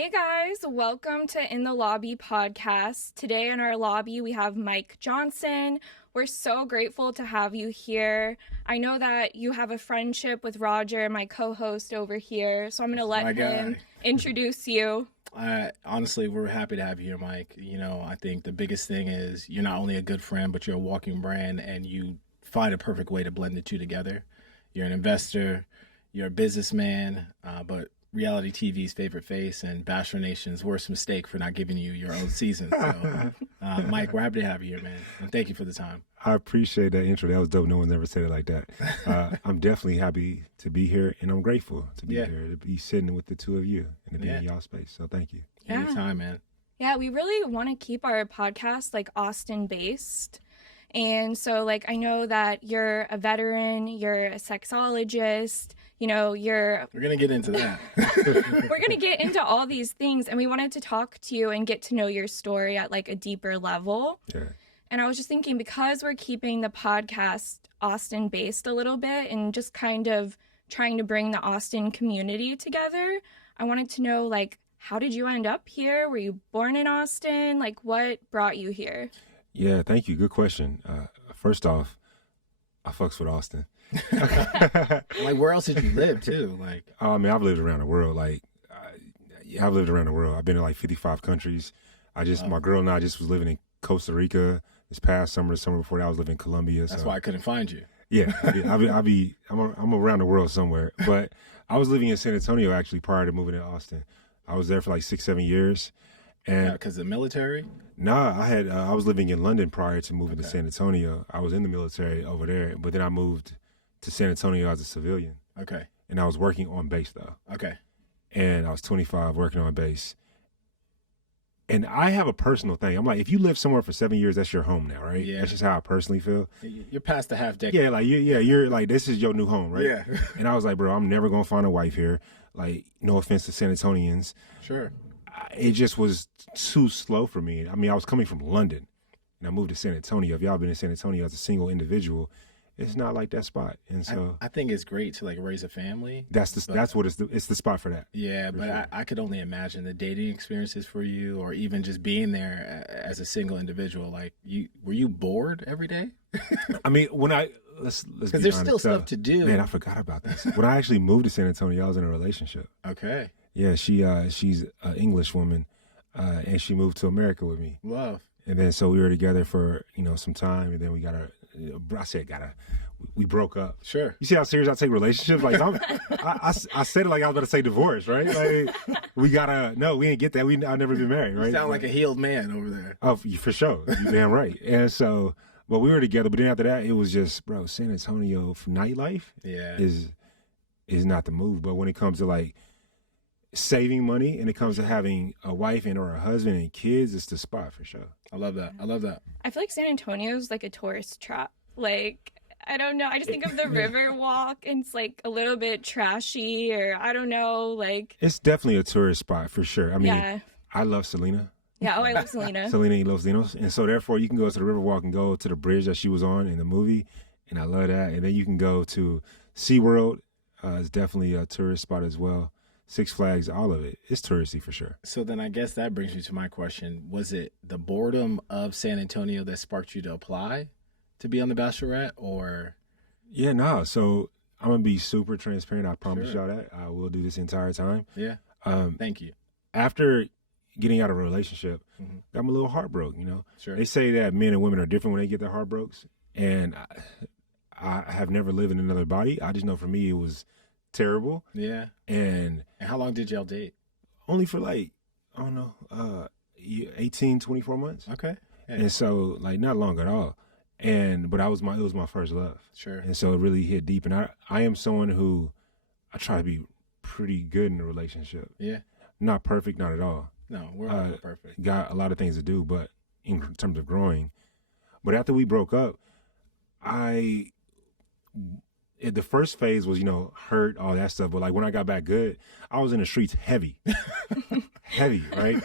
Hey guys, welcome to In the Lobby podcast. Today in our lobby we have Mike Johnson. We're so grateful to have you here. I know that you have a friendship with Roger, my co-host over here, so I'm going to let him introduce you. Honestly, we're happy to have you here, Mike. You know, I think the biggest thing is you're not only a good friend, but you're a walking brand, and you find a perfect way to blend the two together. You're an investor, you're a businessman, but reality TV's favorite face and Bachelor Nation's worst mistake for not giving you your own season. So, Mike, we're happy to have you here, man. And thank you for the time. I appreciate that intro. That was dope. No one's ever said it like that. I'm definitely happy to be here, and I'm grateful to be here, to be sitting with the two of you and to be in y'all space. So thank you. Anytime, man. Yeah, we really want to keep our podcast like Austin-based. And so, I know that you're a veteran, you're a sexologist, we're going to get into that. We're going to get into all these things, and we wanted to talk to you and get to know your story at a deeper level. Yeah. And I was just thinking, because we're keeping the podcast Austin based a little bit and just kind of trying to bring the Austin community together, I wanted to know, how did you end up here? Were you born in Austin? What brought you here? Yeah, thank you. Good question. First off, I fucks with Austin. Where else did you live too? I've lived around the world. I've lived around the world. I've been to 55 countries. My girl and I just was living in Costa Rica this past summer. The summer before that, I was living in Colombia. That's why I couldn't find you. Yeah, I'm around the world somewhere. But I was living in San Antonio actually prior to moving to Austin. I was there for 6-7 years. And because of the military? Nah, I was living in London prior to moving to San Antonio. I was in the military over there, but then I moved to San Antonio as a civilian. Okay. And I was working on base though. Okay. And I was 25 working on base. And I have a personal thing. I'm like, if you live somewhere for 7 years, that's your home now, right? Yeah. That's just how I personally feel. You're past the half decade. Yeah, you're like, this is your new home, right? Yeah. And I was like, bro, I'm never gonna find a wife here. No offense to San Antonians. Sure. It just was too slow for me. I mean, I was coming from London, and I moved to San Antonio. If y'all been in San Antonio as a single individual, it's not like that spot. And so I think it's great to raise a family. That's what it's the spot for that. Yeah, but sure. I could only imagine the dating experiences for you, or even just being there as a single individual. Were you bored every day? I mean, let's because there's still stuff to do. Man, I forgot about this. When I actually moved to San Antonio, I was in a relationship. Okay. Yeah, she's an English woman, and she moved to America with me. Love. And then so we were together for some time, and then we broke up. Sure. You see how serious I take relationships? I said it like I was about to say divorce, right? We ain't get that. I've never been married, right? You sound like a healed man over there. Oh, for sure. You damn right. And so, but we were together. But then after that, it was just, bro, San Antonio for nightlife is not the move. But when it comes to saving money and it comes to having a wife or a husband and kids, it's the spot for sure. I love that. I feel like San Antonio is like a tourist trap. I don't know. I just think of the river walk, and it's a little bit trashy, or I don't know. It's definitely a tourist spot for sure. I mean, yeah. I love Selena. Yeah, I love Selena. Selena loves Dinos. And so therefore you can go to the Riverwalk and go to the bridge that she was on in the movie. And I love that. And then you can go to SeaWorld. It's definitely a tourist spot as well. Six Flags, all of it. It's touristy for sure. So then I guess that brings me to my question. Was it the boredom of San Antonio that sparked you to apply to be on The Bachelorette, or? Yeah, no. So I'm going to be super transparent. I promise y'all that. I will do this entire time. Yeah. Thank you. After getting out of a relationship, I'm a little heartbroken, Sure. They say that men and women are different when they get their heart broke. And I have never lived in another body. I just know for me it was terrible. Yeah. And how long did y'all date? Only for 18, 24 months. Okay. Yeah. And so not long at all. But it was my first love. Sure. And so it really hit deep. And I am someone who I try to be pretty good in a relationship. Yeah. Not perfect, not at all. No, we're all not perfect. Got a lot of things to do, but in terms of growing. But after we broke up, the first phase was, hurt, all that stuff. But when I got back good, I was in the streets heavy. Heavy, right?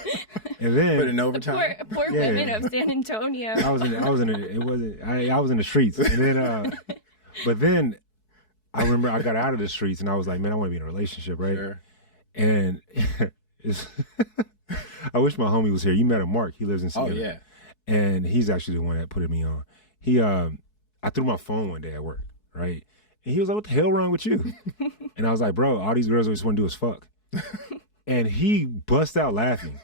And then put in overtime. Poor women of San Antonio. I was in the streets. And then but then I remember I got out of the streets and I was like, man, I want to be in a relationship, right? Sure. And I wish my homie was here. You met him, Mark. He lives in Seattle. Oh yeah. And he's actually the one that put me on. I threw my phone one day at work, right? And he was like, "What the hell wrong with you?" And I was like, "Bro, all these girls always want to do is fuck." And he bust out laughing.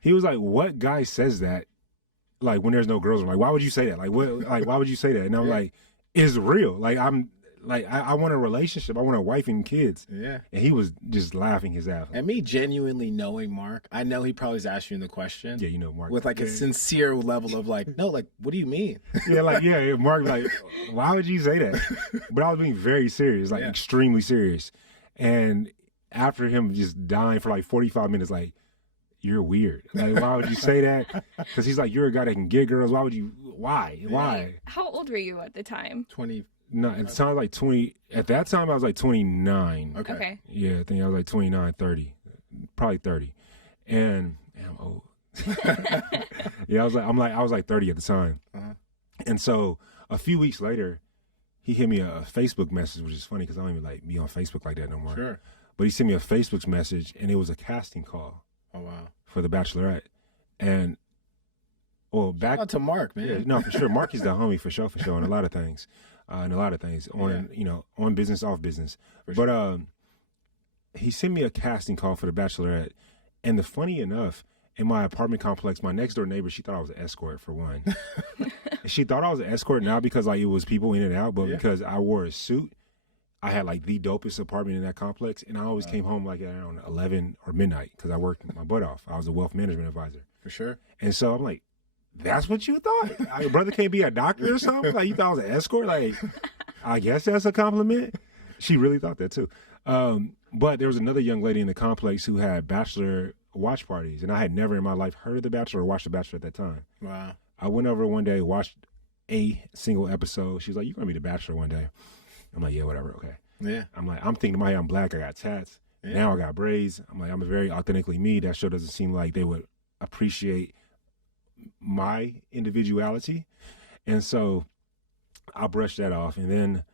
He was like, "What guy says that? Like when there's no girls? I'm like, why would you say that? Like what? Like why would you say that?" And I'm like, "It's real. Like I want a relationship. I want a wife and kids." Yeah. And he was just laughing his ass off. And me genuinely knowing Mark, I know he probably was asking the question. Yeah, you know Mark. With like a sincere level of like, no, like, what do you mean? Yeah, Mark, like, why would you say that? But I was being very serious, like extremely serious. And after him just dying for like 45 minutes, like, you're weird. Like, why would you say that? Because he's like, you're a guy that can get girls. Why would you? Why? How old were you at the time? 20. No, it sounded like 20. At that time, I was like 29. Okay. Yeah, I think I was like 29, 30. Probably 30. And I'm old. Yeah, I was like 30 at the time. Uh-huh. And so a few weeks later, he hit me a Facebook message, which is funny because I don't even like be on Facebook like that no more. Sure. But he sent me a Facebook message, and it was a casting call. Oh wow. For the Bachelorette. And back shout out to Mark, man. Yeah, no, for sure. Mark is the homie for sure, and a lot of things. On business, off business. But he sent me a casting call for the Bachelorette. And funny enough, in my apartment complex, my next door neighbor, she thought I was an escort for one. She thought I was an escort not because like it was people in and out, but because I wore a suit. I had like the dopest apartment in that complex, and I always came home like around 11 or midnight because I worked my butt off. I was a wealth management advisor. For sure. And so I'm like, that's what you thought? Your brother can't be a doctor or something? Like you thought I was an escort? Like, I guess that's a compliment. She really thought that too. But there was another young lady in the complex who had Bachelor watch parties, and I had never in my life heard of The Bachelor or watched The Bachelor at that time. Wow. I went over one day, watched a single episode. She was like, "You're going to be The Bachelor one day." I'm like, "Yeah, whatever, okay." Yeah. I'm thinking, I'm black, I got tats. Yeah. Now I got braids. I'm like, I'm very authentically me. That show doesn't seem like they would appreciate my individuality. And so I brushed that off. And then,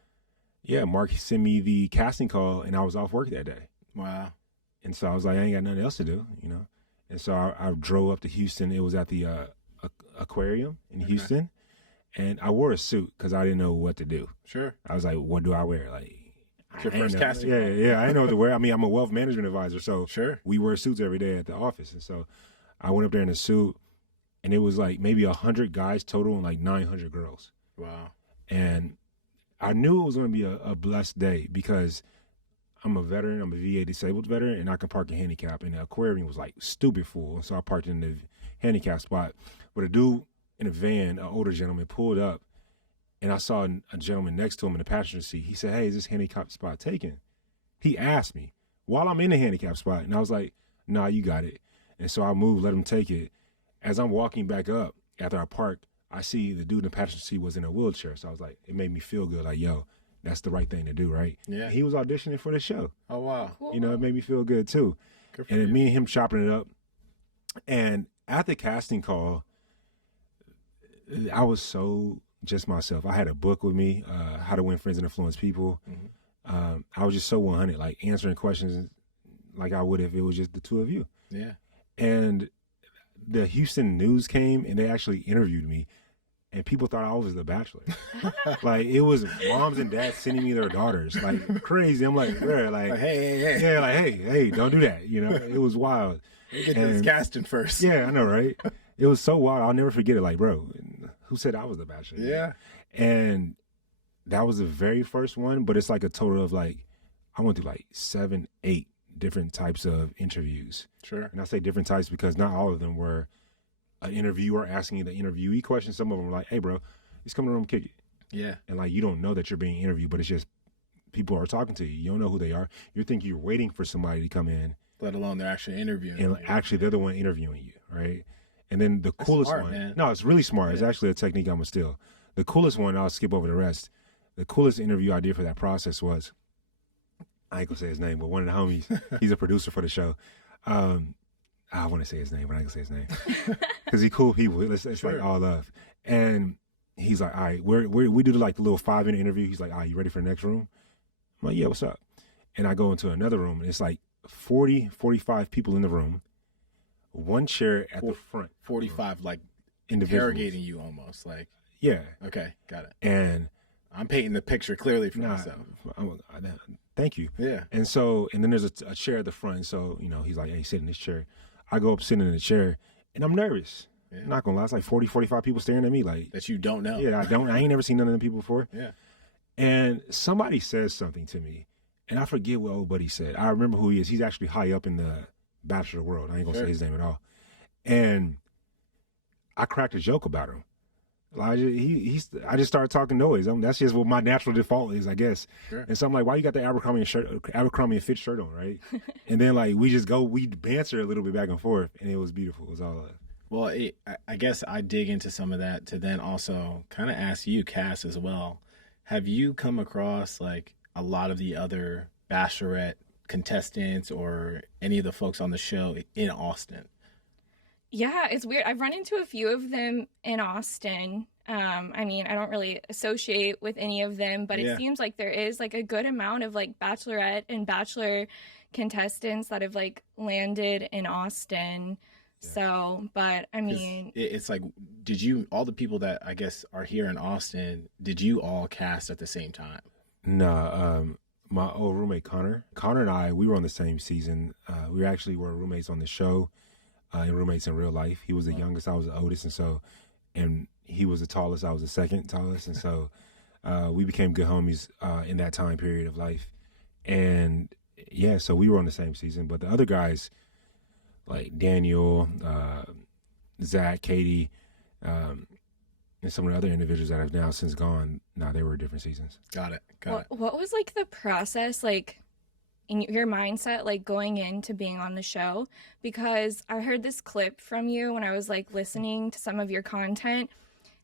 Mark sent me the casting call, and I was off work that day. Wow. And so I was like, I ain't got nothing else to do, you know. And so I drove up to Houston. It was at the aquarium in Houston. And I wore a suit because I didn't know what to do. Sure. I was like, what do I wear? Like, it's your first casting. Yeah. I didn't know what to wear. I mean, I'm a wealth management advisor, so sure. We wear suits every day at the office. And so I went up there in a suit, and it was like maybe 100 guys total and like 900 girls. Wow. And I knew it was going to be a blessed day because I'm a veteran. I'm a VA disabled veteran, and I can park a handicap. And the aquarium was like stupid full. And so I parked in the handicap spot. But a dude in a van, an older gentleman, pulled up, and I saw a gentleman next to him in the passenger seat. He said, "Hey, is this handicap spot taken?" He asked me while I'm in the handicap spot. And I was like, "Nah, you got it." And so I moved, let him take it. As I'm walking back up after I parked, I see the dude in the passenger seat was in a wheelchair. So I was like, it made me feel good. Like, yo, that's the right thing to do, right? Yeah. He was auditioning for the show. Oh, wow. Cool. You know, it made me feel good too. Good for and you. Me and him chopping it up. And at the casting call, I was so just myself. I had a book with me, How to Win Friends and Influence People. Mm-hmm. I was just so 100, like answering questions like I would if it was just the two of you. Yeah. And the Houston News came, and they actually interviewed me, and people thought I was the Bachelor. Like, it was moms and dads sending me their daughters, like crazy. I'm like, where? Like, hey. Yeah, like, hey, don't do that. You know, it was wild. Get this casting first. Yeah, I know, right? It was so wild. I'll never forget it. Like, bro, who said I was the Bachelor? Yeah. And that was the very first one, but it's like a total of like, I went through like 7, 8 different types of interviews. Sure. And I say different types because not all of them were an interviewer asking you the interviewee question. Some of them were like, "Hey, bro, just come to the room, kick it." Yeah. And like, you don't know that you're being interviewed, but it's just people are talking to you. You don't know who they are. You think you're waiting for somebody to come in. Let alone they're actually interviewing. And actually, they're the one interviewing you, right? And then the coolest smart, one. Man. No, it's really smart. Yeah. It's actually a technique I'm gonna steal. The coolest one, I'll skip over the rest. The coolest interview I did for that process was, I ain't gonna say his name, but one of the homies, he's a producer for the show. I want to say his name, but I ain't gonna say his name because he cool people. It's sure. Like all love. And he's like, "All right, we do like the little 5-minute interview." He's like, "All right, you ready for the next room?" I'm like, "Yeah, what's up?" And I go into another room, and it's like 45 people in the room, one chair at the front. 45, like interrogating you almost, like. Yeah. Okay, got it. And I'm painting the picture clearly for myself. Thank you. Yeah. And then there's a chair at the front. So, he's like, hey, sit in this chair. I go up, sitting in the chair, and I'm nervous. Yeah. I'm not going to lie. It's like 40, 45 people staring at me like. That you don't know. Yeah, I ain't never seen none of them people before. Yeah. And somebody says something to me, and I forget what old buddy said. I remember who he is. He's actually high up in the Bachelor world. I ain't going to say his name at all. And I cracked a joke about him. I just started talking noise. That's just what my natural default is, I guess. Sure. And so I'm like, why you got the Abercrombie and Fitch shirt on, right? And then like we banter a little bit back and forth, and it was beautiful. It was all love. Well, I guess I dig into some of that to then also kind of ask you, Cass, as well. Have you come across like a lot of the other Bachelorette contestants or any of the folks on the show in Austin? Yeah, it's weird. I've run into a few of them in Austin. I mean, I don't really associate with any of them, but it seems like there is like a good amount of like Bachelorette and Bachelor contestants that have like landed in Austin. Yeah. So, but I mean, it's like, all the people that I guess are here in Austin, did you all cast at the same time? No, my old roommate, Connor and I, we were on the same season. We actually were roommates on the show. And roommates in real life. He was the youngest, I was the oldest, and he was the tallest, I was the second tallest, and so we became good homies in that time period of life. And yeah, so we were on the same season, but the other guys, like Daniel, Zach, Katie, and some of the other individuals that have now since gone, they were different seasons. Got it. What was like the process like in your mindset, like going into being on the show? Because I heard this clip from you when I was like listening to some of your content,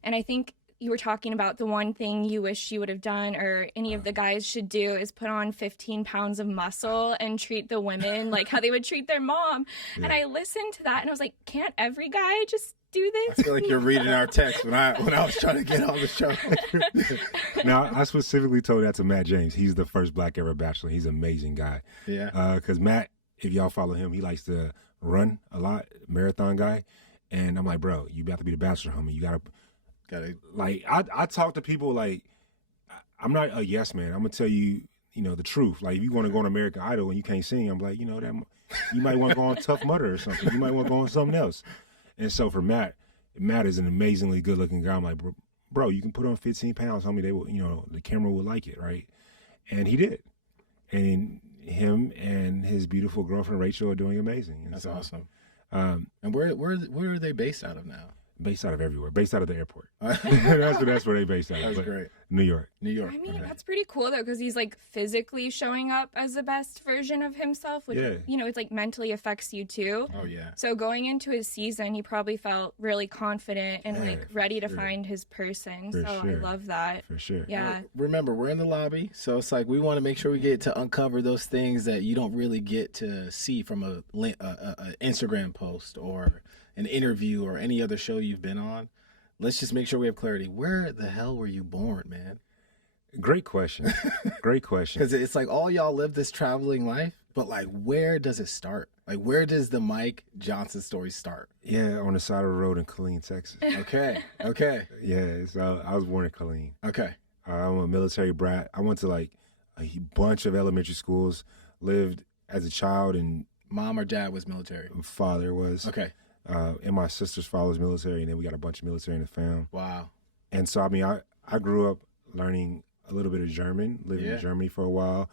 and I think you were talking about the one thing you wish you would have done or any of the guys should do is put on 15 pounds of muscle and treat the women like how they would treat their mom. Yeah. And I listened to that and I was like, can't every guy just do this? I feel like you're reading our text when I was trying to get on the show. Now, I specifically told that to Matt James. He's the first black ever Bachelor. He's an amazing guy. Yeah. Because Matt, if y'all follow him, he likes to run a lot, marathon guy. And I'm like, bro, you about to be the Bachelor, homie. You gotta like. I talk to people like I'm not a yes man. I'm gonna tell you, the truth. Like if you want to go on American Idol and you can't sing, I'm like, that you might want to go on Tough Mudder or something. You might want to go on something else. And so for Matt is an amazingly good looking guy. I'm like, bro, you can put on 15 pounds, homie. They will, the camera will like it, right? And he did. And him and his beautiful girlfriend Rachel are doing amazing. And that's awesome. And where are they based out of now? Based out of everywhere. Based out of the airport. that's where they based out of. That's great. New York. I mean, that's pretty cool though, because he's like physically showing up as the best version of himself, which it's like mentally affects you too. Oh yeah. So going into his season, he probably felt really confident and like ready to find his person. I love that. For sure. Yeah. Remember, we're in the lobby, so it's like we want to make sure we get to uncover those things that you don't really get to see from a Instagram post or an interview or any other show you've been on. Let's just make sure we have clarity. Where the hell were you born, man? Great question. Because it's like all y'all live this traveling life, but like where does it start? Like where does the Mike Johnson story start? Yeah, on the side of the road in Killeen, Texas. Okay. Yeah, so I was born in Killeen. Okay. I'm a military brat. I went to like a bunch of elementary schools, lived as a child, and mom or dad was military? Father was. Okay. And my sister's father was military, and then we got a bunch of military in the family. Wow. And so, I mean, I grew up learning a little bit of German, living in Germany for a while,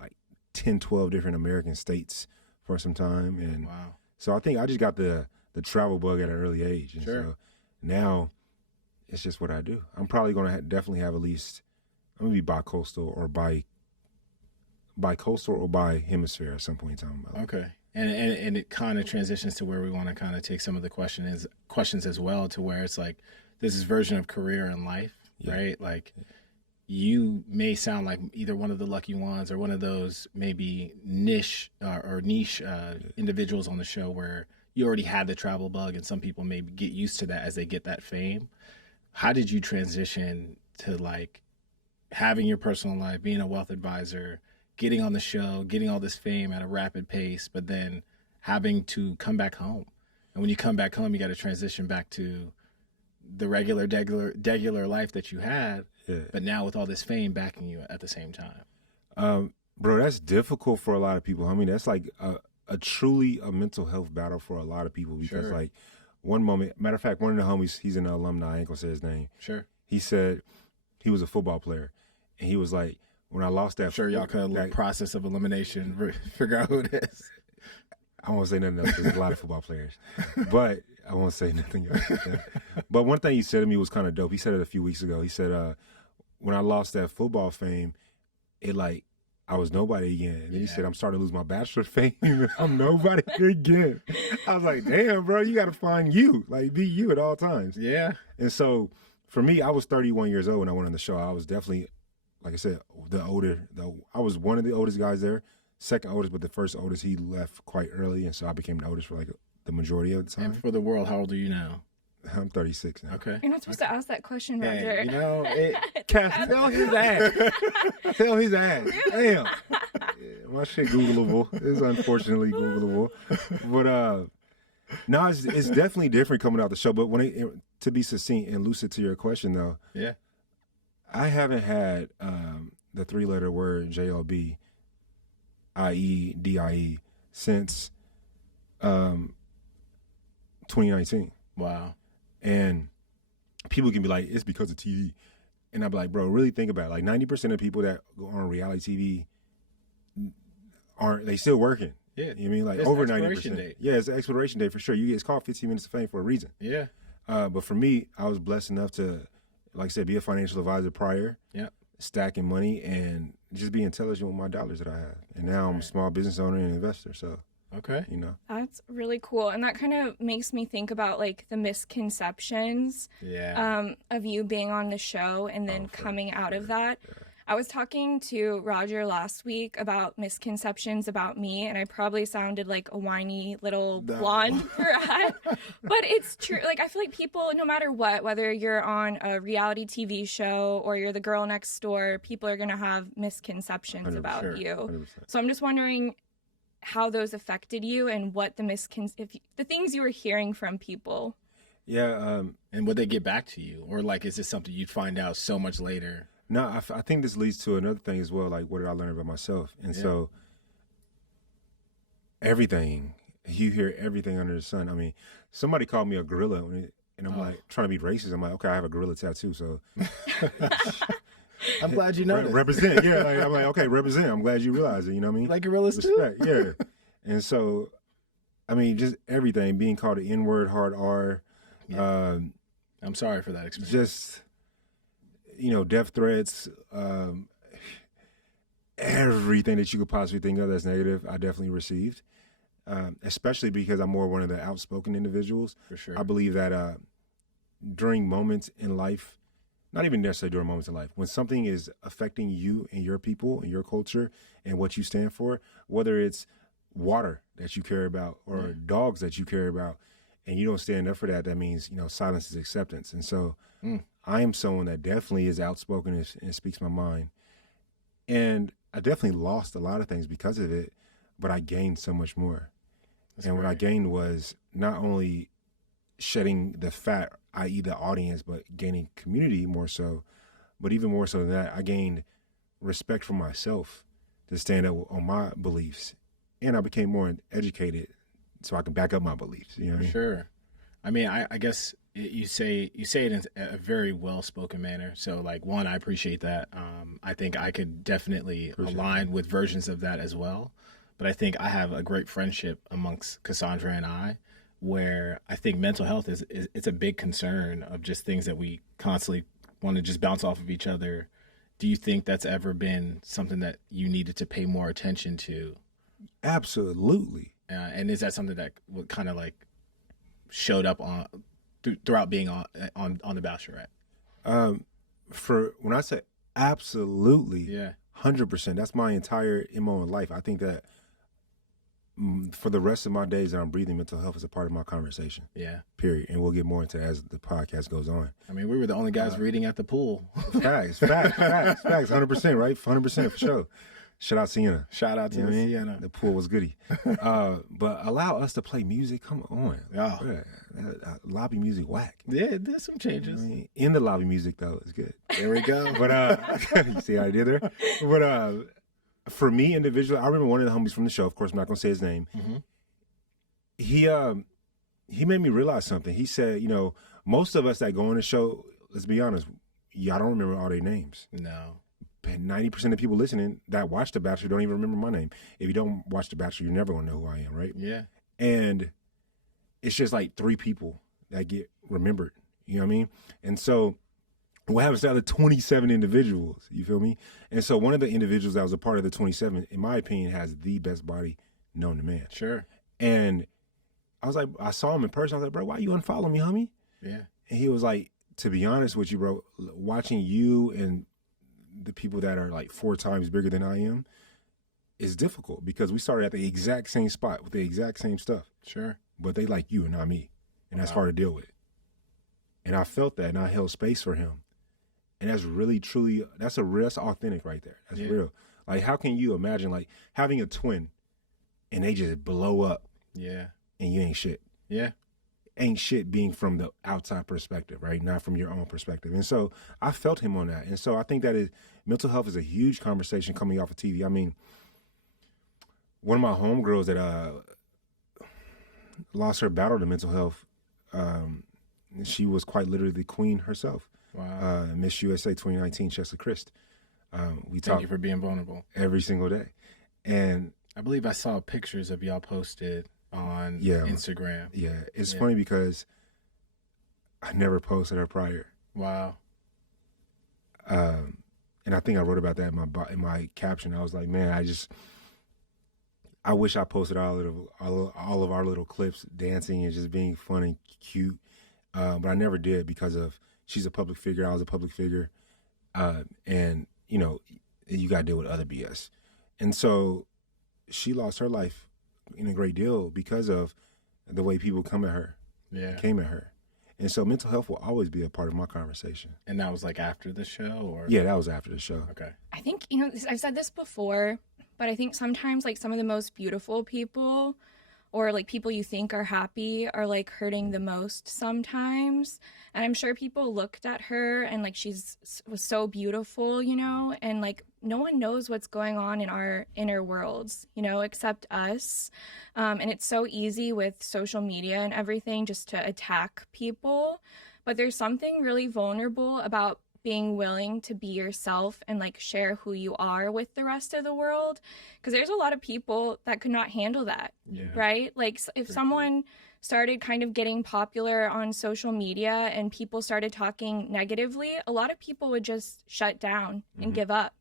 like 10, 12 different American states for some time. And so I think I just got the travel bug at an early age. And so now it's just what I do. I'm probably going to definitely have at least, I'm going to be bi-coastal or bi-coastal or bi-hemisphere at some point in time. Okay. And it kind of transitions to where we want to kind of take some of the questions as well, to where it's like this is version of career and life, right? Like you may sound like either one of the lucky ones or one of those maybe niche individuals on the show where you already had the travel bug, and some people maybe get used to that as they get that fame. How did you transition to like having your personal life, being a wealth advisor, getting on the show, getting all this fame at a rapid pace, but then having to come back home. And when you come back home, you got to transition back to the regular life that you had, but now with all this fame backing you at the same time. Bro, that's difficult for a lot of people. I mean, that's like a truly a mental health battle for a lot of people because like one moment, matter of fact, one of the homies, he's an alumni, I ain't gonna say his name. Sure. He said he was a football player and he was like, when I lost that. I'm sure y'all could process of elimination, figure out who it is. I won't say nothing else. There's a lot of football players, but I won't say nothing else. But one thing he said to me was kind of dope. He said it a few weeks ago. He said, when I lost that football fame, it like, I was nobody again. And he said, I'm starting to lose my Bachelor fame. I'm nobody again. I was like, damn, bro, you got to find you. Like, be you at all times. Yeah. And so, for me, I was 31 years old when I went on the show. I was definitely, like I said, I was one of the oldest guys there. Second oldest, but the first oldest, he left quite early. And so, I became the oldest for, like, the majority of the time. And for the world, how old are you now? I'm 36 now. Okay. You're not supposed to ask that question, Roger. Hey, you know, tell his ass. Tell his ass. Damn. Yeah, my shit Googleable. It's unfortunately Googleable. But no, it's definitely different coming out the show. But to be succinct and lucid to your question though, I haven't had the 3-letter word JLB, i.e. DIE, since 2019. Wow. And people can be like, it's because of TV. And I'd be like, bro, really think about it. Like 90% of people that go on reality TV they still working. Yeah. You know what I mean? Like it's over an 90%. Date. Yeah, it's an expiration date for sure. It's called 15 Minutes of Fame for a reason. Yeah. But for me, I was blessed enough to, like I said, be a financial advisor prior. Yeah. Stacking money and just be intelligent with my dollars that I have. And now I'm a small business owner and investor. So. Okay. You know. That's really cool. And that kind of makes me think about like the misconceptions of you being on the show and then coming out of that. Yeah. I was talking to Roger last week about misconceptions about me, and I probably sounded like a whiny little blonde brat. But it's true. Like, I feel like people, no matter what, whether you're on a reality TV show or you're the girl next door, people are going to have misconceptions about you. 100%. So I'm just wondering how those affected you and what the things you were hearing from people. Yeah. And would they get back to you? Or like, is this something you'd find out so much later? No, I think this leads to another thing as well. Like, what did I learn about myself? And so everything, you hear everything under the sun. I mean, somebody called me a gorilla and I'm like, trying to be racist. I'm like, okay, I have a gorilla tattoo. So I'm glad you know. Represent. Yeah. Like, I'm like, okay, represent. I'm glad you realize it. You know what I mean? Like gorillas Respect, too? Yeah. And so, I mean, just everything, being called the N-word, hard R. Yeah. I'm sorry for that experience. Just, death threats, everything that you could possibly think of that's negative, I definitely received. Especially because I'm more one of the outspoken individuals. For sure. I believe that during moments in life, not even necessarily during moments in life, when something is affecting you and your people and your culture and what you stand for, whether it's water that you care about or dogs that you care about, and you don't stand up for that, that means, silence is acceptance. And so I am someone that definitely is outspoken and speaks my mind. And I definitely lost a lot of things because of it, but I gained so much more. What I gained was not only shedding the fat, i.e. the audience, but gaining community more so. But even more so than that, I gained respect for myself to stand up on my beliefs. And I became more educated so I can back up my beliefs. You know what I mean? Sure. I mean, I guess you say it in a very well-spoken manner. So, like, one, I appreciate that. I think I could definitely align with versions of that as well. But I think I have a great friendship amongst Cassandra and I, where I think mental health is it's a big concern of just things that we constantly want to just bounce off of each other. Do you think that's ever been something that you needed to pay more attention to? Absolutely. And is that something that would kind of like showed up throughout being on the Bachelorette? For when I say absolutely, 100%, that's my entire MO in life. I think that for the rest of my days that I'm breathing, mental health is a part of my conversation. Yeah. Period. And we'll get more into it as the podcast goes on. I mean, we were the only guys reading at the pool. Facts. 100%, right? 100% for sure. Shout out Sienna. Shout out to the Sienna. The pool was goody. But allow us to play music. Come on. Oh. Lobby music whack. Yeah, there's some changes. In the lobby music, though, is good. There we go. But you see how I did there? But for me, individually, I remember one of the homies from the show, of course, I'm not going to say his name. Mm-hmm. He made me realize something. He said, most of us that go on the show, let's be honest, y'all don't remember all their names. No. 90% of people listening that watch The Bachelor don't even remember my name. If you don't watch The Bachelor, you're never going to know who I am, right? Yeah. And it's just like 3 people that get remembered. You know what I mean? And so what happens to the other 27 individuals? You feel me? And so one of the individuals that was a part of the 27, in my opinion, has the best body known to man. Sure. And I was like, I saw him in person. I was like, bro, why you unfollow me, homie? Yeah. And he was like, to be honest with you, bro, watching you and the people that are like 4 times bigger than I am is difficult because we started at the exact same spot with the exact same stuff. Sure. But they like you and not me. And that's hard to deal with. And I felt that and I held space for him. And that's really, truly, that's authentic right there. That's real. Like, how can you imagine like having a twin and they just blow up? Yeah. And you ain't shit. Yeah. Ain't shit being from the outside perspective, right? Not from your own perspective. And so I felt him on that. And so I think that mental health is a huge conversation coming off of TV. I mean, one of my homegirls that lost her battle to mental health, she was quite literally the queen herself. Wow. Miss USA 2019, Chester Christ. Thank you for being vulnerable. Every single day. And I believe I saw pictures of y'all posted on Instagram. Yeah, it's funny because I never posted her prior. Wow. And I think I wrote about that in my caption. I was like, man, I wish I posted all of our little clips dancing and just being fun and cute. But I never did because of she's a public figure. I was a public figure. And, you got to deal with other BS. And so she lost her life in a great deal because of the way people came at her. And so mental health will always be a part of my conversation. And that was like after the show or? Yeah, that was after the show. Okay. I think, I've said this before, but I think sometimes like some of the most beautiful people or like people you think are happy are like hurting the most sometimes. And I'm sure people looked at her and like was so beautiful, and like no one knows what's going on in our inner worlds, except us. And it's so easy with social media and everything just to attack people. But there's something really vulnerable about being willing to be yourself and like share who you are with the rest of the world, because there's a lot of people that could not handle that. Right? Like if someone started kind of getting popular on social media and people started talking negatively, a lot of people would just shut down and give up.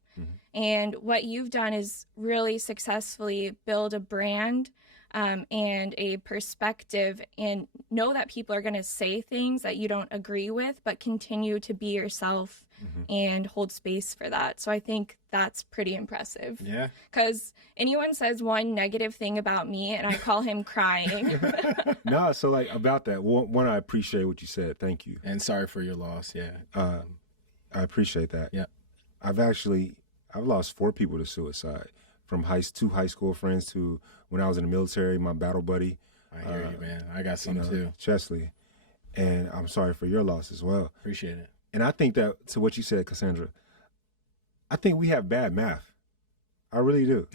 And what you've done is really successfully build a brand and a perspective, and know that people are going to say things that you don't agree with, but continue to be yourself and hold space for that. So I think that's pretty impressive. Yeah. Because anyone says one negative thing about me and I call him crying. No, so like about that, one, I appreciate what you said. Thank you. And sorry for your loss. Yeah. I appreciate that. Yeah. I've lost 4 people to suicide, from 2 high school friends to when I was in the military, my battle buddy. I hear you, man. I got some too. Chesley. And I'm sorry for your loss as well. Appreciate it. And I think that, to what you said, Cassandra, I think we have bad math. I really do.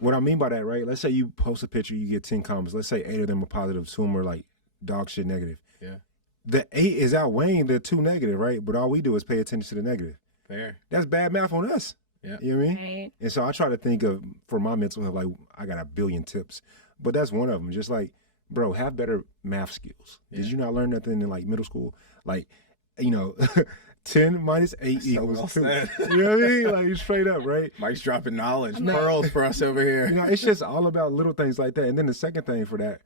What I mean by that, right? Let's say you post a picture, you get 10 comments. Let's say 8 of them are positive, 2 of them are like dog shit negative. Yeah. The 8 is outweighing the 2 negative, right? But all we do is pay attention to the negative. Fair. That's bad math on us. Yeah. You know what I mean? Right. And so I try to think of, for my mental health, like I got a billion tips, but that's one of them. Just like, bro, have better math skills. Yeah. Did you not learn nothing in like middle school? Like, 10 minus 8 That's equals so 2. well said. You know what I mean? Like, straight up, right? Mike's dropping knowledge, pearls for us over here. It's just all about little things like that. And then the second thing for that,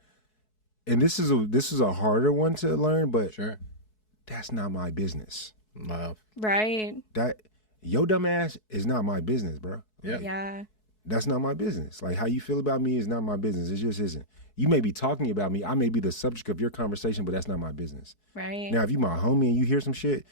and this is a harder one to learn, but Sure. That's not my business. Love. Right. That your dumb ass is not my business, bro. Yeah. Yeah. That's not my business. Like, how you feel about me is not my business. It just isn't. You may be talking about me. I may be the subject of your conversation, but that's not my business. Right. Now, if you my homie and you hear some shit,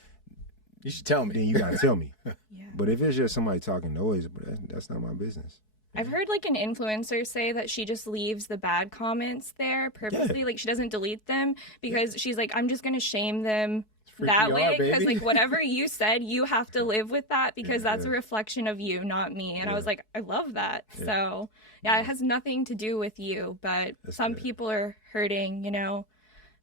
You should tell me. Then you gotta tell me. Yeah. But if it's just somebody talking noise, but that's not my business. I've heard like an influencer say that she just leaves the bad comments there purposely. Like she doesn't delete them because she's like, I'm just going to shame them that way. Because like whatever you said, you have to live with that because that's a reflection of you, not me. And I was like, I love that. So yeah, it has nothing to do with you, but some people are hurting, you know.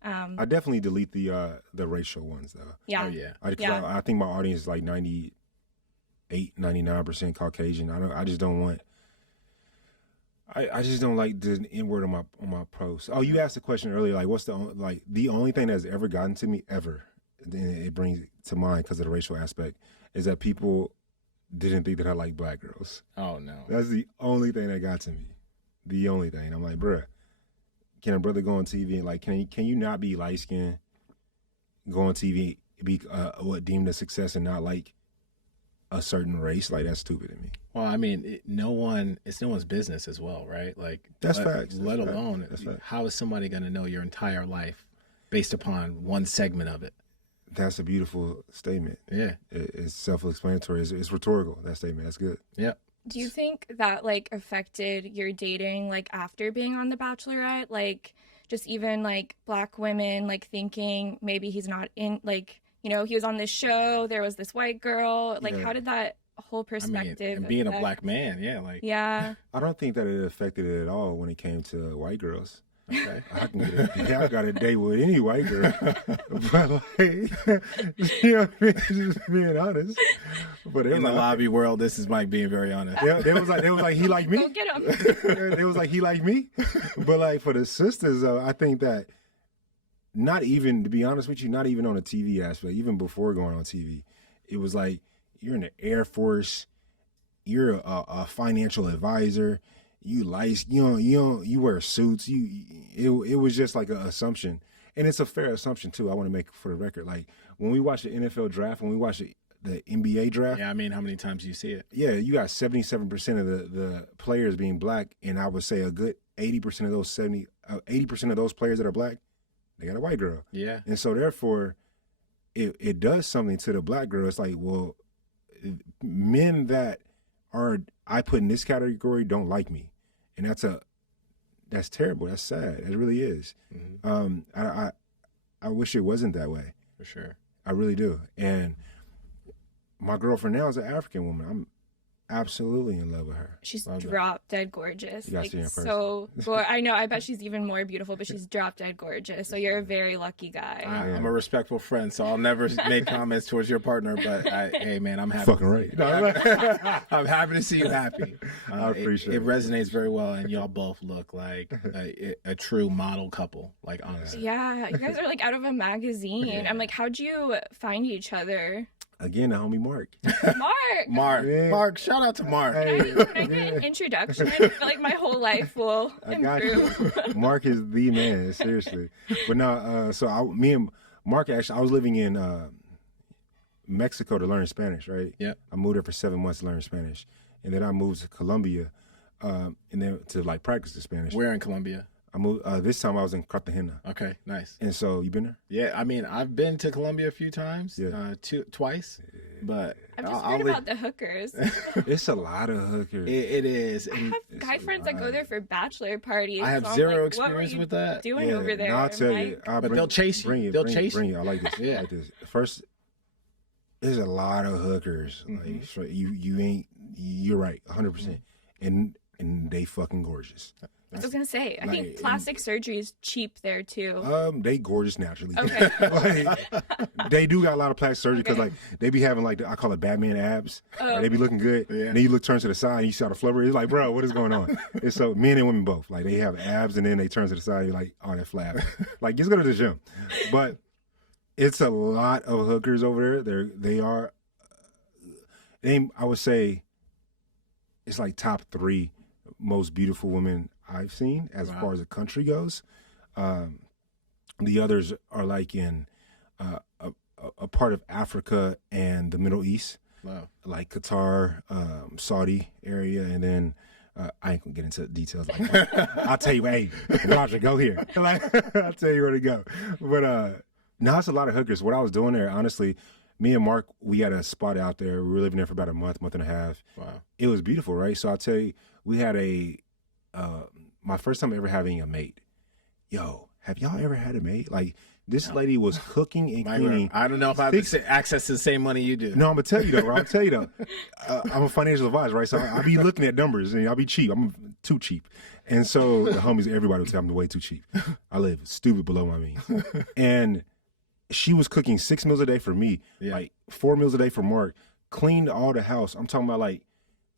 I definitely delete the racial ones though. Yeah. Oh, yeah. I think my audience is like 98, 99% Caucasian. I just don't want. I just don't like the N-word on my posts. Oh, you asked a question earlier, like what's the only thing that's ever gotten to me ever, and it brings to mind because of the racial aspect, is that people didn't think that I like black girls. Oh no, that's the only thing that got to me. The only thing. I'm like, bruh, can a brother go on TV and like, can you not be light skinned, go on TV, be what deemed a success and not like a certain race? Like that's stupid to me. Well, I mean, it's no one's business as well, right? Like that's facts. Let alone, how is somebody going to know your entire life based upon one segment of it? That's a beautiful statement. Yeah, it's self-explanatory. It's rhetorical. That statement. That's good. Yeah. Do you think that like affected your dating like after being on The Bachelorette? Like just even like black women like thinking maybe he's not in, like, you know, he was on this show, there was this white girl. Like how did that whole perspective and being a black man, yeah. I don't think that it affected it at all when it came to white girls. Okay. I got a date with any white girl, but like, you know, just being honest. But in the lobby world, this is Mike being very honest. They was like he like me. Go get him. It was like he like me, but like for the sisters, I think that not even, to be honest with you, not even on a TV aspect, even before going on TV, it was like you're in the Air Force, you're a financial advisor. You wear suits. It was just like an assumption, and it's a fair assumption too. I want to make for the record, like when we watch the NFL draft, when we watch the NBA draft. Yeah, I mean, how many times do you see it? Yeah, you got 77% of the players being black, and I would say a good 80% of those 80% of those players that are black, they got a white girl. Yeah, and so therefore, it does something to the black girl. It's like, well, men that I put in this category don't like me. And that's terrible. That's sad. It really is. Mm-hmm. I wish it wasn't that way. For sure. I really do. And my girlfriend now is an African woman. I'm absolutely in love with her. She's drop dead gorgeous. You gotta see her in person. So I know. I bet she's even more beautiful, but she's drop dead gorgeous. So you're a very lucky guy. I'm a respectful friend, so I'll never make comments towards your partner. But hey, man, I'm happy. Fucking right. I'm happy to see you happy. I appreciate it. It resonates very well, and y'all both look like a true model couple. Like honestly. Yeah, you guys are like out of a magazine. Yeah. I'm like, how'd you find each other? Again, the homie Mark. Mark. Yeah. Mark. Shout out to Mark. Can I get an introduction? I feel like my whole life will improve. Mark is the man, seriously. But no, me and Mark, actually, I was living in Mexico to learn Spanish, right? Yeah. I moved there for 7 months to learn Spanish. And then I moved to Colombia and then to like practice the Spanish. Where in Colombia? I moved, this time I was in Cartagena. Okay, nice. And so, you been there? Yeah, I mean, I've been to Colombia a few times, twice, but I've just heard about the hookers. It's a lot of hookers. It is. I have guy friends that go there for bachelor parties. I have so zero like, experience with that. Doing over there? No, I'll tell you. But they'll chase you. They'll chase you. I like this. Yeah. Like this. First, there's a lot of hookers. Mm-hmm. Like, so you're right, 100%. And they fucking gorgeous. I was gonna say, I think plastic surgery is cheap there too. They gorgeous naturally. Okay. Like, they do got a lot of plastic surgery because like they be having like I call it Batman abs. Oh. They be looking good. Yeah. And then you turn to the side and you see all the flubber. It's like, bro, what is going on? And so men and women both, like they have abs and then they turn to the side and you're like, oh, they're flat. Like just go to the gym. But it's a lot of hookers over there. I would say it's like top 3 most beautiful women I've seen as far as the country goes. The others are like in a part of Africa and the Middle East, like Qatar, Saudi area, and then I ain't gonna get into details like that. I'll tell you, hey, Roger, go here. Like, I'll tell you where to go. But now it's a lot of hookers. What I was doing there, honestly, me and Mark, we had a spot out there. We were living there for about a month and a half. Wow. It was beautiful, right? So I'll tell you, we had my first time ever having a maid. Yo, have y'all ever had a maid? Like, this lady was cooking and cleaning. I don't know if I have access to the same money you do. No, I'm going to tell you though, I'm a financial advisor, right? So I'll be looking at numbers and I'll be cheap. I'm too cheap. And so the homies, everybody would tell me I'm way too cheap. I live stupid below my means. And she was cooking 6 meals a day for me, like 4 meals a day for Mark, cleaned all the house. I'm talking about like,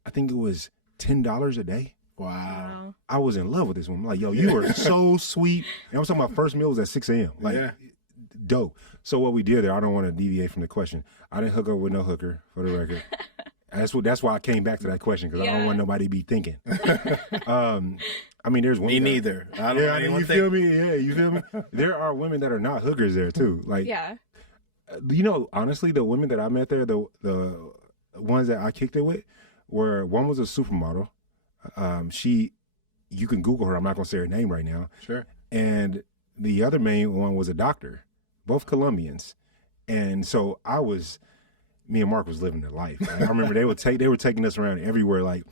I think it was $10 a day. Wow. I was in love with this woman. Like, yo, you are so sweet. And I'm talking about first meal was at 6 a.m. Like, dope. So what we did there, I don't want to deviate from the question. I didn't hook up with no hooker, for the record. That's why I came back to that question, because I don't want nobody to be thinking. I mean, there's women. Me neither. I don't you feel me? Yeah, you feel me? There are women that are not hookers there too. Like, you know, honestly, the women that I met there, the ones that I kicked it with, one was a supermodel. You can Google her. I'm not gonna say her name right now. Sure. And the other main one was a doctor, both Colombians. And so me and Mark was living their life. Like, I remember they were taking us around everywhere. Like,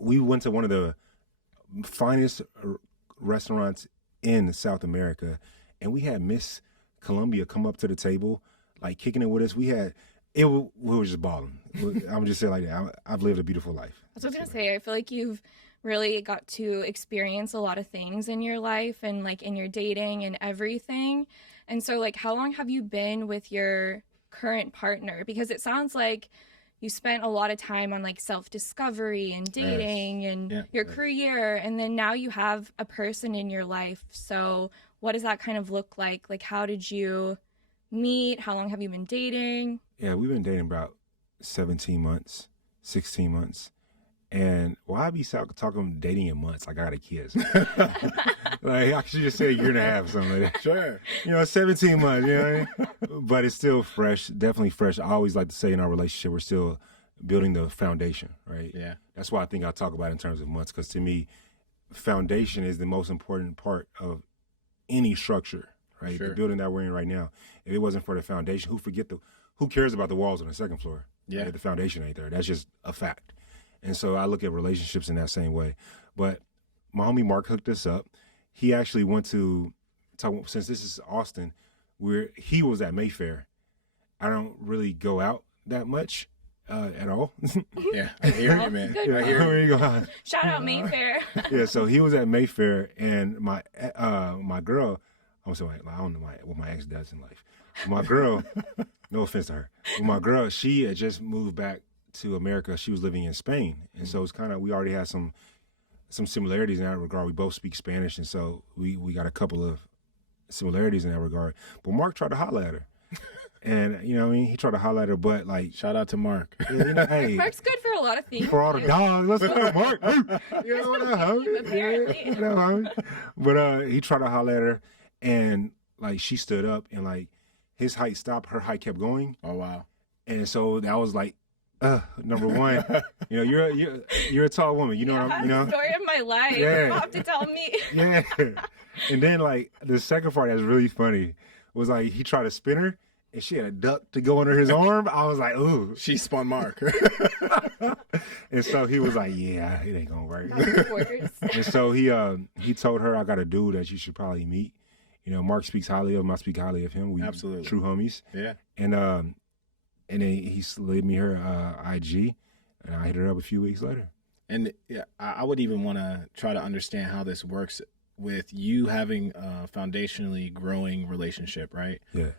we went to one of the finest restaurants in South America, and we had Miss Colombia come up to the table, like kicking it with us. We were just balling. I'm just saying like that. I've lived a beautiful life. I was gonna say, I feel like you've really got to experience a lot of things in your life and like in your dating and everything. And so like, how long have you been with your current partner? Because it sounds like you spent a lot of time on like self-discovery and dating and your career, and then now you have a person in your life. So what does that kind of look like? Like, how did you meet? How long have you been dating? Yeah, we've been dating about 17 months, 16 months. And why be talking dating in months? Like, I got a kid. Like, I should just say a year and a half or something like that. Sure. 17 months, you know what I mean? But it's still fresh, definitely fresh. I always like to say in our relationship, we're still building the foundation, right? Yeah. That's why I think I talk about it in terms of months, because to me, foundation is the most important part of any structure, right? Sure. The building that we're in right now. If it wasn't for the foundation, who cares about the walls on the second floor? Yeah. Right? The foundation ain't there. That's just a fact. And so I look at relationships in that same way. But my homie Mark hooked us up. He actually went to, since this is Austin, he was at Mayfair. I don't really go out that much at all. Yeah, I hear you, man. Good. I hear you. Shout out Mayfair. Yeah, so he was at Mayfair, and my girl, I don't know what my ex does in life. My girl, no offense to her, but my girl, she had just moved back to America. She was living in Spain, and so it's kind of, we already had some similarities in that regard. We both speak Spanish, and so we got a couple of similarities in that regard. But Mark tried to holler at her, and you know what I mean, he tried to holler at her, but like, shout out to Mark. Yeah, hey, Mark's good for a lot of things. for all the dogs, let's go, Mark. You know what Apparently. homie? But he tried to holler at her, and like, she stood up, and like, his height stopped, her height kept going. Oh wow! And so that was like, number one, you know, you're a tall woman, you know what I'm, you know? Story of my life. Yeah. You have to tell me. Yeah. And then like, the second part that's really funny was like, he tried to spin her, and she had a duck to go under his arm. I was like, ooh. She spun Mark. And so he was like, yeah, it ain't gonna work. Of And so he told her, I got a dude that you should probably meet. You know, Mark speaks highly of him, I speak highly of him. We Absolutely. True homies. Yeah. And then he slid me her IG, and I hit her up a few weeks later. And yeah, I would even want to try to understand how this works with you having a foundationally growing relationship, right? Yeah.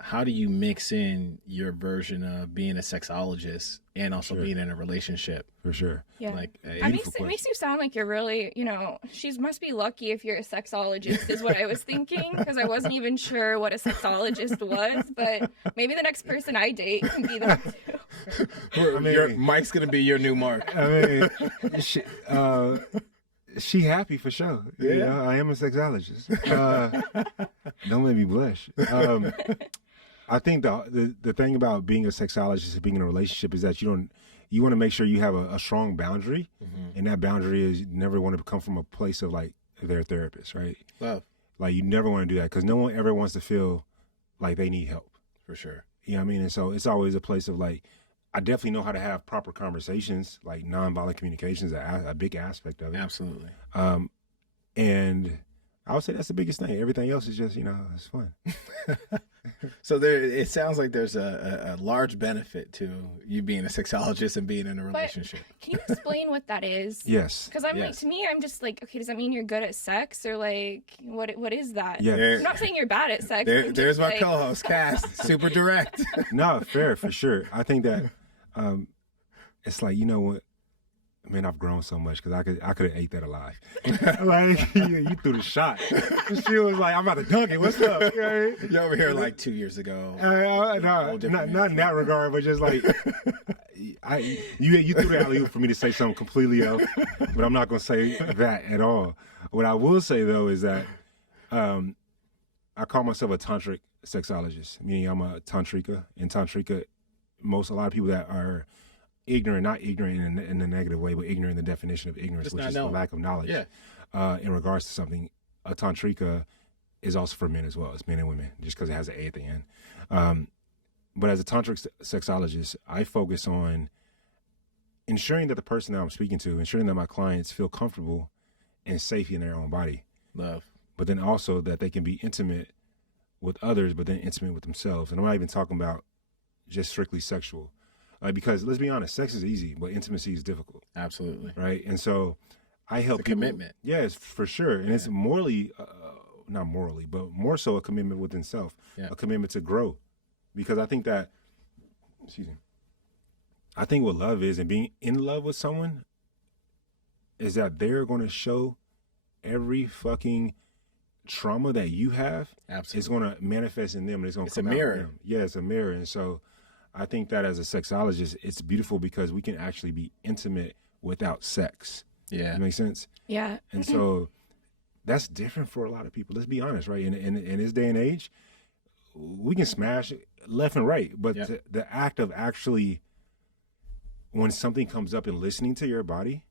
How do you mix in your version of being a sexologist and also being in a relationship? For sure. Yeah. Like, It makes you sound like you're really, she must be lucky if you're a sexologist is what I was thinking, because I wasn't even sure what a sexologist was, but maybe the next person I date can be that too. Mike's going to be your new Mark. I mean, she happy for sure. Yeah. You know, I am a sexologist. Don't make me blush. I think the thing about being a sexologist and being in a relationship is that you want to make sure you have a strong boundary, and that boundary is you never want to come from a place of like their therapist, right? Love. Like, you never want to do that, because no one ever wants to feel like they need help. For sure. You know what I mean? And so it's always a place of like, I definitely know how to have proper conversations, like nonviolent communication is a big aspect of it. Absolutely. And I would say that's the biggest thing. Everything else is just, it's fun. So it sounds like there's a large benefit to you being a sexologist and being in a relationship. But can you explain what that is? Yes. Because like, to me, I'm just like, okay, does that mean you're good at sex, or like, what is that? Yeah. I'm not saying you're bad at sex. There's my co-host, Cass, super direct. No, fair, for sure. I think that it's like, you know what? Man, I've grown so much because I could have ate that alive. Like you threw the shot. She was like, "I'm about to dunk it. What's up?" You're over here like 2 years ago. No, not in that regard, but just like you threw the alley-oop for me to say something completely else. But I'm not going to say that at all. What I will say though is that I call myself a tantric sexologist, meaning I'm a tantrika. And tantrika, a lot of people that are ignorant, not ignorant in a negative way, but ignorant in the definition of ignorance, Just which is not the knowing. lack of knowledge. Yeah. In regards to something, a tantrika is also for men as well. It's men and women, just because it has an A at the end. But as a tantric sexologist, I focus on ensuring that the person that I'm speaking to, ensuring that my clients feel comfortable and safe in their own body. Love. But then also that they can be intimate with others, but then intimate with themselves. And I'm not even talking about just strictly sexual. Because let's be honest, sex is easy, but intimacy is difficult. Absolutely. Right? And so I help it's a commitment. Yes, for sure. And it's morally, not morally, but more so a commitment within self, a commitment to grow. Because I think that, I think what love is, and being in love with someone, is that they're going to show every fucking trauma that you have. Absolutely. It's going to manifest in them, and it's going to come a mirror. out in them. Yeah, it's a mirror. And so I think that as a sexologist, it's beautiful because we can actually be intimate without sex. Yeah. Does that make sense? Yeah. And so that's different for a lot of people. Let's be honest, right? In this day and age, we can smash left and right, but the act of actually, when something comes up and listening to your body,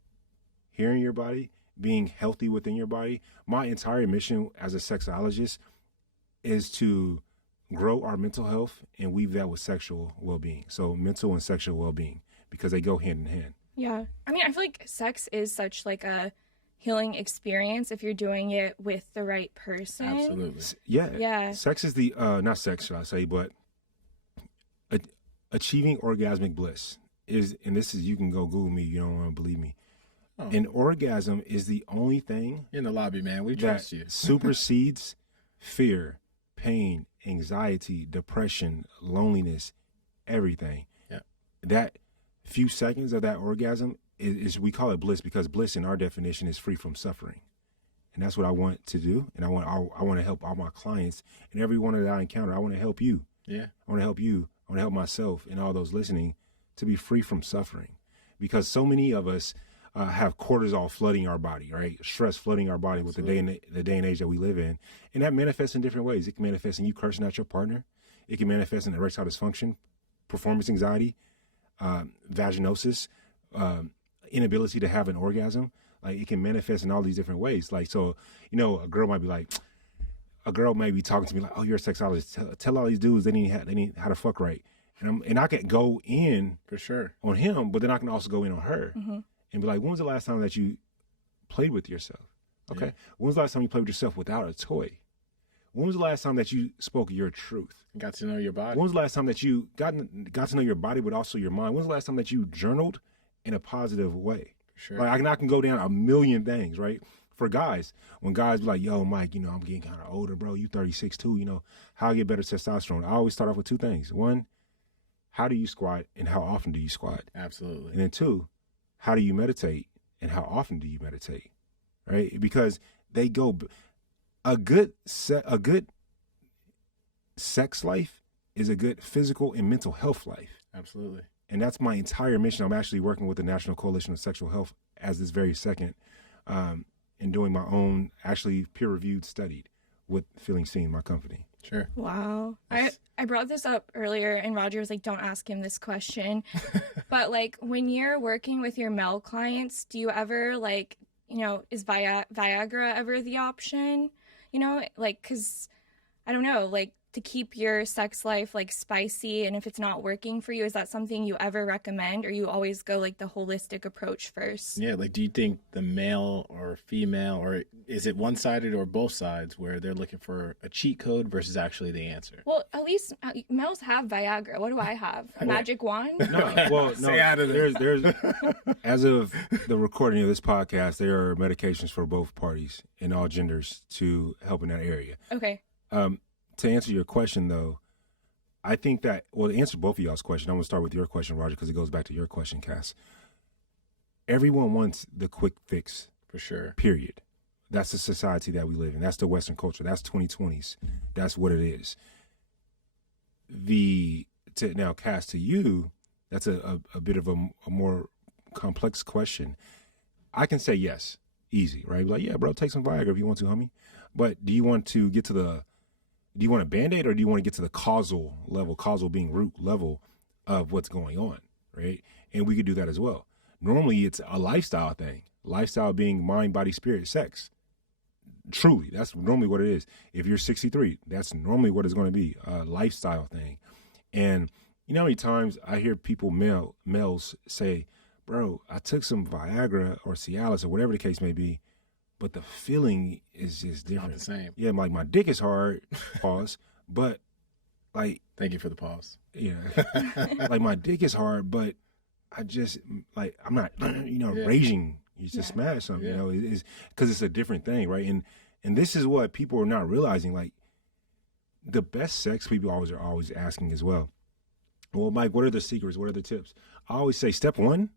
hearing your body, being healthy within your body, my entire mission as a sexologist is to grow our mental health and weave that with sexual well-being. So mental and sexual well-being, because they go hand in hand. Yeah. I mean, I feel like sex is such like a healing experience if you're doing it with the right person. Absolutely. Yeah. Sex is the, not sex, should I say, but achieving orgasmic bliss is, and this is, you can go Google me, you don't want to believe me. Oh. An orgasm is the only thing in the lobby, man. We trust you. Supersedes fear, pain, anxiety, depression, loneliness, everything. Yeah. That few seconds of that orgasm is we call it bliss, because bliss in our definition is free from suffering. And that's what I want to do. And I want to help all my clients and everyone that I encounter. I want to help you. Yeah. I want to help you. I want to help myself and all those listening to be free from suffering, because so many of us have cortisol flooding our body, right? Stress flooding our body with the day and age that we live in. And that manifests in different ways. It can manifest in you cursing out your partner. It can manifest in erectile dysfunction, performance anxiety, vaginosis, inability to have an orgasm. Like, it can manifest in all these different ways. Like, so, a girl might be talking to me like, "Oh, you're a sexologist. Tell all these dudes they need how to fuck right." And I can go in for sure on him, but then I can also go in on her. Mm-hmm. And be like, when was the last time that you played with yourself? Okay. Yeah. When was the last time you played with yourself without a toy? When was the last time that you spoke your truth? Got to know your body. When was the last time that you got to know your body, but also your mind? When was the last time that you journaled in a positive way? Sure. Like, I can go down a million things, right? For guys, when guys be like, "Yo, Mike, I'm getting kind of older, bro. You 36 too, how I get better testosterone?" I always start off with two things. One, how do you squat and how often do you squat? Absolutely. And then two, how do you meditate and how often do you meditate, right? Because they go, a good sex life is a good physical and mental health life. Absolutely. And that's my entire mission. I'm actually working with the National Coalition of Sexual Health as this very second, and doing my own, actually peer-reviewed study with Feeling Seen, my company. Sure. Wow. I brought this up earlier and Roger was like, don't ask him this question. But like, when you're working with your male clients, do you ever is Viagra ever the option? Like, cause I don't know, like to keep your sex life like spicy, and if it's not working for you, is that something you ever recommend, or you always go like the holistic approach first? Yeah, like do you think the male or female, or is it one-sided or both sides where they're looking for a cheat code versus actually the answer? Well, at least males have Viagra. What do I have? A magic wand? No, well, no. Stay out of this. There's as of the recording of this podcast, there are medications for both parties and all genders to help in that area. Okay. To answer your question, though, I think that, well, to answer both of y'all's question, I'm going to start with your question, Roger, because it goes back to your question, Cass. Everyone wants the quick fix. For sure. Period. That's the society that we live in. That's the Western culture. That's 2020s. That's what it is. Now, Cass, to you, that's a bit of a more complex question. I can say yes, easy, right? Like, yeah, bro, take some Viagra if you want to, homie. But do you want to get to do you want a Band-Aid, or do you want to get to the causal level, causal being root level of what's going on, right? And we could do that as well. Normally, it's a lifestyle thing. Lifestyle being mind, body, spirit, sex. Truly, that's normally what it is. If you're 63, that's normally what it's going to be, a lifestyle thing. And you know how many times I hear people, males say, bro, I took some Viagra or Cialis or whatever the case may be, but the feeling is just different. Not the same. Yeah, like my dick is hard, pause, but like. Thank you for the pause. Yeah. Like my dick is hard, but I just, like, I'm not, raging. You just smash something, it's because it's a different thing, right? And this is what people are not realizing. Like, the best sex people are always asking as well. Well, Mike, what are the secrets? What are the tips? I always say step one,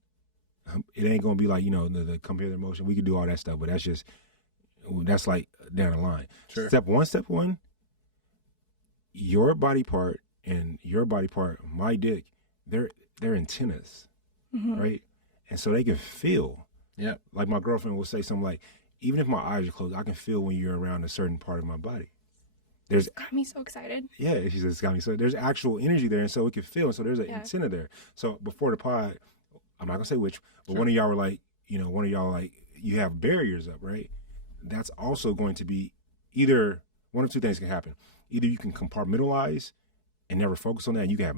it ain't going to be like, the compare the emotion. We can do all that stuff, but that's like down the line. Sure. Step one, your body part and your body part, my dick, they're antennas, right? And so they can feel. Yeah. Like my girlfriend will say something like, even if my eyes are closed, I can feel when you're around a certain part of my body. It's got me so excited. Yeah, she says it's got me. So there's actual energy there, and so it can feel. And so there's an antenna there. So before the pod, I'm not gonna say which, but one of y'all were like, you have barriers up, right? That's also going to be either one of two things can happen. Either you can compartmentalize and never focus on that, and you can have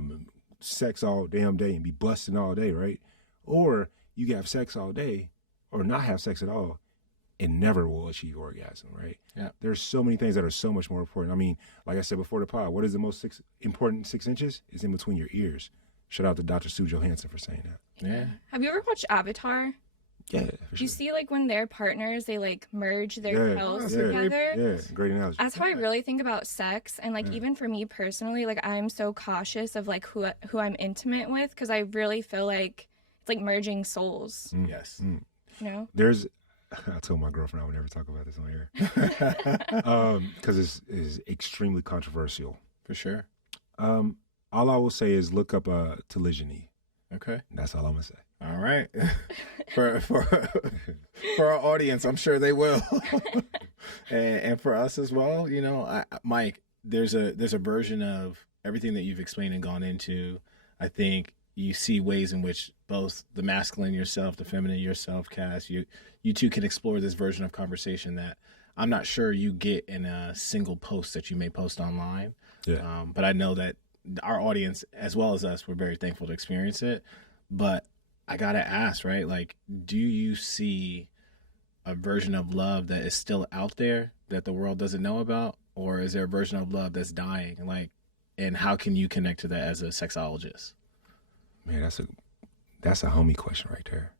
sex all damn day and be busting all day, right? Or you can have sex all day or not have sex at all and never will achieve orgasm, right? Yeah. There's so many things that are so much more important. I mean, like I said before the pod, what is the most important 6 inches? Is in between your ears. Shout out to Dr. Sue Johansson for saying that. Yeah. Have you ever watched Avatar? Yeah, for Do sure. you see like when they're partners, they like merge their cells together? Yeah, great analogy. That's how I really think about sex. And like even for me personally, like I'm so cautious of like who I'm intimate with, because I really feel like it's like merging souls. Yes. You know? I told my girlfriend I would never talk about this on here because it's extremely controversial. For sure. All I will say is look up telegeny. Okay. That's all I'm gonna say. All right. for our audience, I'm sure they will, and for us as well. Mike, there's a version of everything that you've explained and gone into. I think you see ways in which both the masculine yourself, the feminine yourself, Cass, you two can explore this version of conversation that I'm not sure you get in a single post that you may post online. Yeah. But I know that our audience, as well as us, we're very thankful to experience it. But I gotta ask, right? Like, do you see a version of love that is still out there that the world doesn't know about? Or is there a version of love that's dying? Like, and how can you connect to that as a sexologist? Man, that's a homie question right there.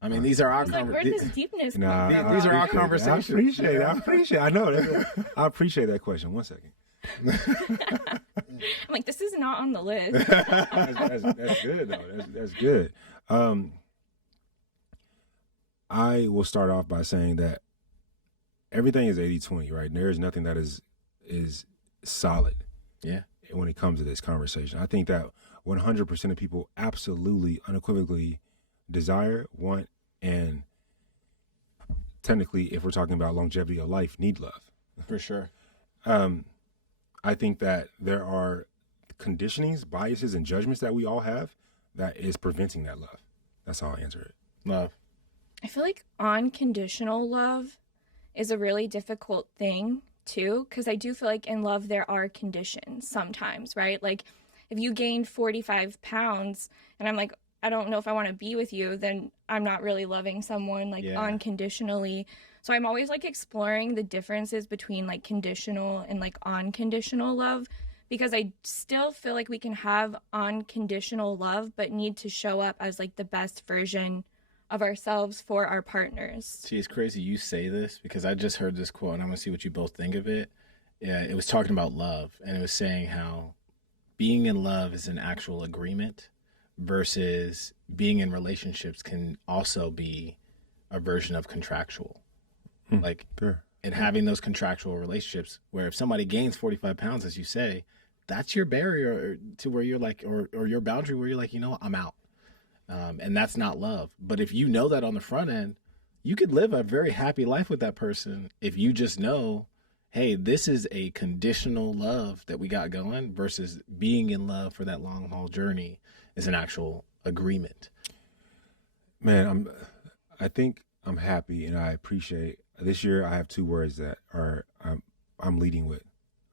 I mean, these are our where does deepness come from? These are our conversations. I appreciate it. I know that. I appreciate that question. 1 second. I'm like, this is not on the list. That's good, though. That's good. I will start off by saying that everything is 80-20, right? And there is nothing that is solid. Yeah. When it comes to this conversation, I think that 100% of people absolutely, unequivocally desire, want, and technically, if we're talking about longevity of life, need love. For sure. I think that there are conditionings, biases, and judgments that we all have that is preventing that love. That's how I answer it. Love. I feel like unconditional love is a really difficult thing too, because I do feel like in love there are conditions sometimes, right? Like if you gained 45 pounds and I'm like, I don't know if I want to be with you, then I'm not really loving someone like unconditionally. So I'm always like exploring the differences between like conditional and like unconditional love, because I still feel like we can have unconditional love but need to show up as like the best version of ourselves for our partners. See, it's crazy you say this, because I just heard this quote and I'm gonna see what you both think of it. Yeah, it was talking about love, and it was saying how being in love is an actual agreement versus being in relationships can also be a version of contractual. Like, and having those contractual relationships where if somebody gains 45 pounds, as you say, that's your barrier to where you're like, or your boundary where you're like, you know what, I'm out. And that's not love. But if you know that on the front end, you could live a very happy life with that person if you just know, hey, this is a conditional love that we got going versus being in love for that long haul journey is an actual agreement. Man, I think I'm happy and I appreciate this year. I have two words that are I'm leading with.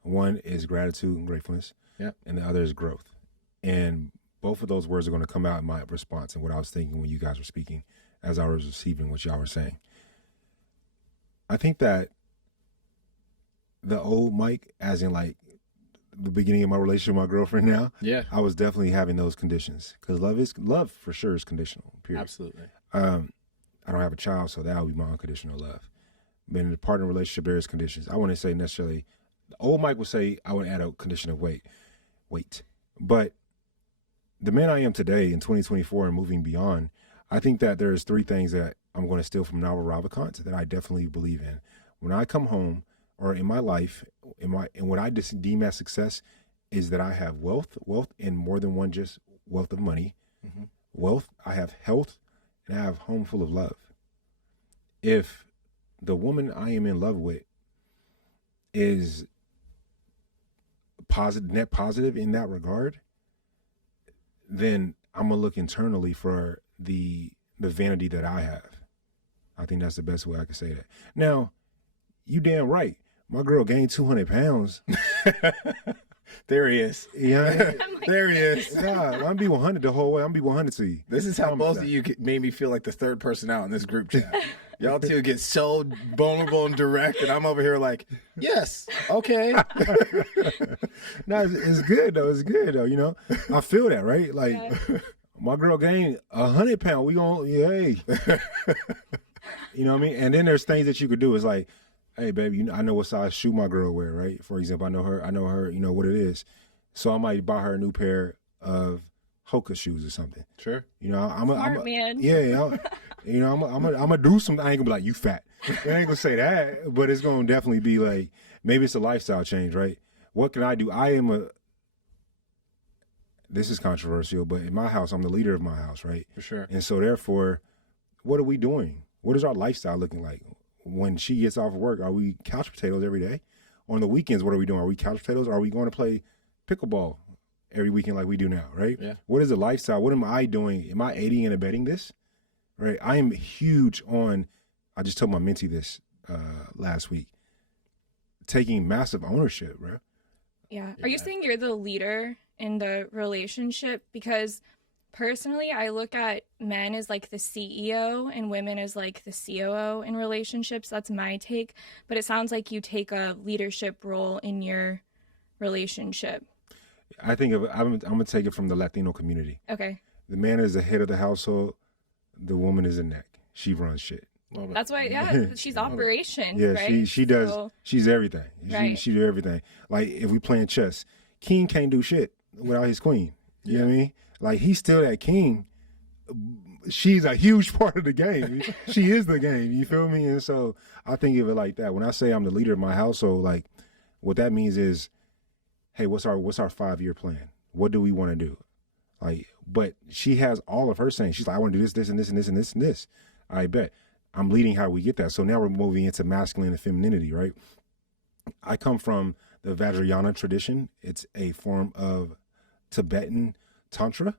One is gratitude and gratefulness, and the other is growth. And both of those words are going to come out in my response and what I was thinking when you guys were speaking as I was receiving what y'all were saying. I think that the old Mike, as in like the beginning of my relationship with my girlfriend now, I was definitely having those conditions, because love for sure is conditional, period. Absolutely. I don't have a child, so that would be my unconditional love. But in a partner relationship, there is conditions. I wouldn't say necessarily, the old Mike would say I would add a condition of wait. But the man I am today in 2024 and moving beyond, I think that there's three things that I'm going to steal from Naval Ravikant that I definitely believe in. When I come home, or in my life, and what I deem as success is that I have wealth in more than one just wealth of money. Mm-hmm. Wealth, I have health, and I have a home full of love. If the woman I am in love with is net positive in that regard, then I'm gonna look internally for the vanity that I have. I think that's the best way I can say that. Now, you damn right. My girl gained 200 pounds. There he is. Yeah, there he is. Nah, I'm gonna be 100 the whole way. I'm gonna be 100 to you. This is how both of you made me feel like the third person out in this group chat. Y'all two get so vulnerable and direct, and I'm over here like, yes, okay. No, it's good though. It's good though. You know, I feel that, right? Like, my girl gained 100 pounds. We gonna, hey. You know what I mean? And then there's things that you could do. It's like, hey, baby, I know what size shoe my girl wear, right? For example, I know her, you know what it is. So I might buy her a new pair of Hoka shoes or something. Sure. You know, I'm a man. Yeah. You know, I'm gonna do some. I ain't gonna be like, you fat. I ain't gonna say that, but it's gonna definitely be like, maybe it's a lifestyle change, right? What can I do? This is controversial, but in my house, I'm the leader of my house, right? For sure. And so therefore, what are we doing? What is our lifestyle looking like? When she gets off of work, are we couch potatoes every day? On the weekends, what are we doing? Are we couch potatoes? Are we going to play pickleball every weekend like we do now, right? Yeah. What is the lifestyle? What am I doing? Am I aiding and abetting this? Right? I am huge on, I just told my mentee this last week, taking massive ownership, bro. Yeah. Are you saying you're the leader in the relationship? Because personally, I look at men as like the CEO and women as like the COO in relationships. That's my take. But it sounds like you take a leadership role in your relationship. I think I'm going to take it from the Latino community. Okay. The man is the head of the household. The woman is the neck. She runs shit. That's why, she's operations, yeah, right? she does. She's everything. Right. She do everything. Like, if we playing chess, king can't do shit without his queen. You know what I mean? Like, he's still that king. She's a huge part of the game. She is the game. You feel me? And so I think of it like that. When I say I'm the leader of my household, like, what that means is, hey, what's our 5-year plan? What do we want to do? Like, but she has all of her saying. She's like, I want to do this, this, and this, and this, and this, and this. I bet. I'm leading how we get that. So now we're moving into masculine and femininity, right? I come from the Vajrayana tradition. It's a form of Tibetan Tantra.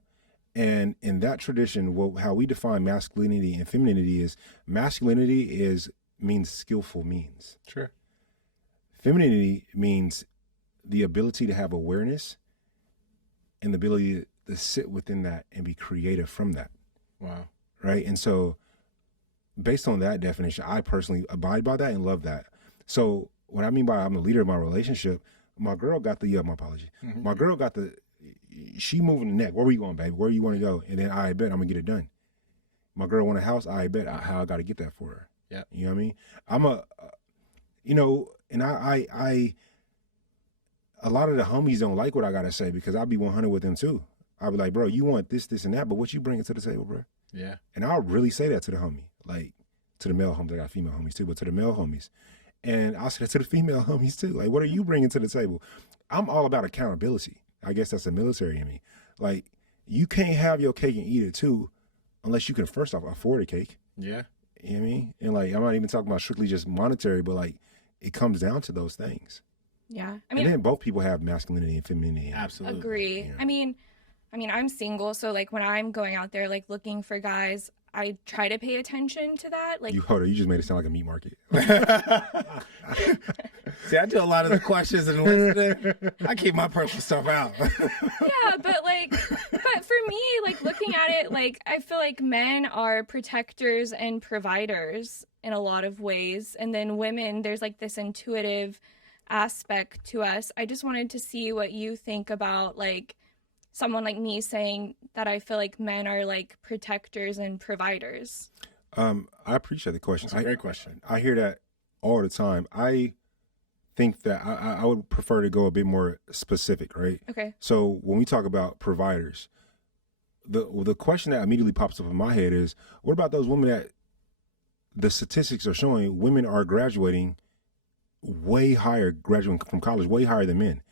And in that tradition, how we define masculinity and femininity is, masculinity means skillful means. Sure. Femininity means the ability to have awareness and the ability to sit within that and be creative from that. Wow. Right. And so based on that definition, I personally abide by that and love that. So what I mean by I'm the leader of my relationship, my girl got the, my apology. Mm-hmm. My girl got she moving the neck. Where we going, baby? Where you want to go? And then I bet I'm gonna get it done. My girl want a house. I bet how I got to get that for her. Yeah. You know what I mean? I'm and I a lot of the homies don't like what I got to say because I'll be 100 with them too. I'll be like, bro, you want this, and that, but what you bringing to the table, bro? Yeah. And I'll really say that to the homie, like to the male homies. I got female homies too, but to the male homies. And I'll say that to the female homies too. Like, what are you bringing to the table? I'm all about accountability. I guess that's the military in me. Like, you can't have your cake and eat it too unless you can first off afford a cake. Yeah. You know what I mean? And like, I'm not even talking about strictly just monetary, but like, it comes down to those things. Yeah. I mean, and then both people have masculinity and femininity. Absolutely. Agree. Yeah. I mean, I'm single, so like when I'm going out there like looking for guys, I try to pay attention to that. Like, You just made it sound like a meat market. See, I do a lot of the questions and listening. I keep my personal stuff out. yeah, but for me, like looking at it, like I feel like men are protectors and providers in a lot of ways, and then women, there's like this intuitive aspect to us. I just wanted to see what you think about like someone like me saying that I feel like men are like protectors and providers. I appreciate the question. That's a great question. I hear that all the time. I think that I would prefer to go a bit more specific, right? Okay. So when we talk about providers, the question that immediately pops up in my head is, what about those women that the statistics are showing women are graduating graduating from college way higher than men?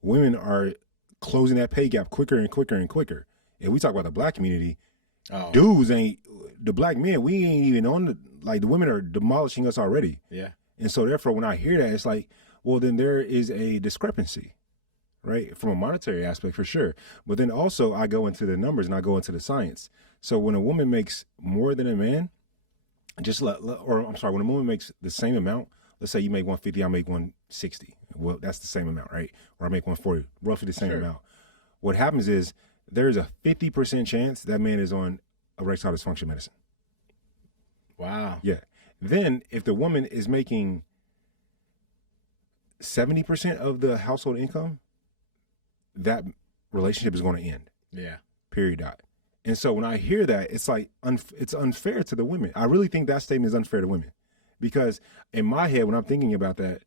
Women are closing that pay gap quicker and quicker and quicker. If we talk about the black community, dudes ain't, the black men, we ain't even on the women are demolishing us already. Yeah. And so therefore, when I hear that, it's like, well, then there is a discrepancy, right? From a monetary aspect for sure. But then also I go into the numbers and I go into the science. So when a woman makes more than a man, when a woman makes the same amount, let's say you make 150, I make 160. Well, that's the same amount, right? Or I make 140, roughly the same amount. What happens is there's a 50% chance that man is on erectile dysfunction medicine. Wow. Yeah. Then if the woman is making 70% of the household income, that relationship is going to end. Yeah. Period. Dot. And so when I hear that, it's like it's unfair to the women. I really think that statement is unfair to women. Because in my head, when I'm thinking about that,